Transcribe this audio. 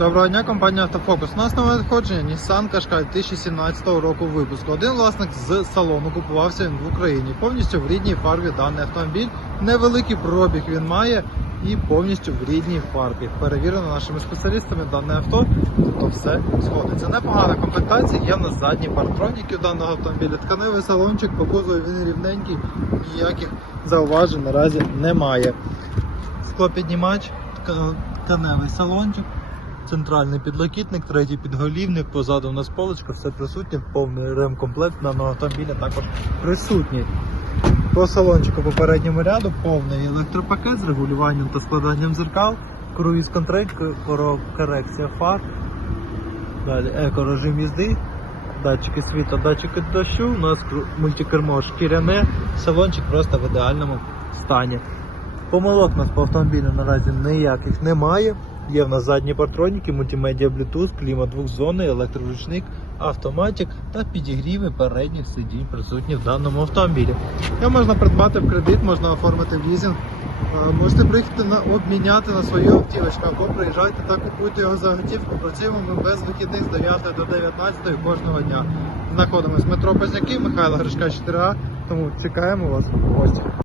Доброго дня, компанія Автофокус. У нас нове надходження Nissan Qashqai 2017 року випуску. Один власник з салону купувався він в Україні. Повністю в рідній фарбі даний автомобіль. Невеликий пробіг він має і повністю в рідній фарбі. Перевірено нашими спеціалістами дане авто, тобто все сходиться. Непогана комплектація, є в нас задні партроніки даного автомобіля. Тканевий салончик, по кузову він рівненький, ніяких зауважень наразі немає. Склопіднімач, тка- тканевий салончик. Центральний підлокітник, третій підголівник, позаду у нас полочка, все присутнє, повний ремкомплект даного автомобіля також присутній. По салончику попередньому ряду повний електропакет з регулюванням та складанням зеркал, круїз контроль, корекція фар, далі екорежим їзди, датчики світла, датчики дощу, у нас мультикермо шкіряне, салончик просто в ідеальному стані. Помилок у нас по автомобілю наразі ніяких немає. Є в нас задні партроніки, мультимедіа Bluetooth, клімат двохзонний, електроручник, автоматик та підігріви передніх сидінь присутні в даному автомобілі. Його можна придбати в кредит, можна оформити в лізинг. Е, Можете приїхати на обміняти на свою автівочку або приїжджайте та купуйте його за готівку. Працюємо ми без вихідних з 9 до 19 кожного дня. Знаходимось метро Позняки, Михайла Гришка 4А, тому чекаємо вас в гості.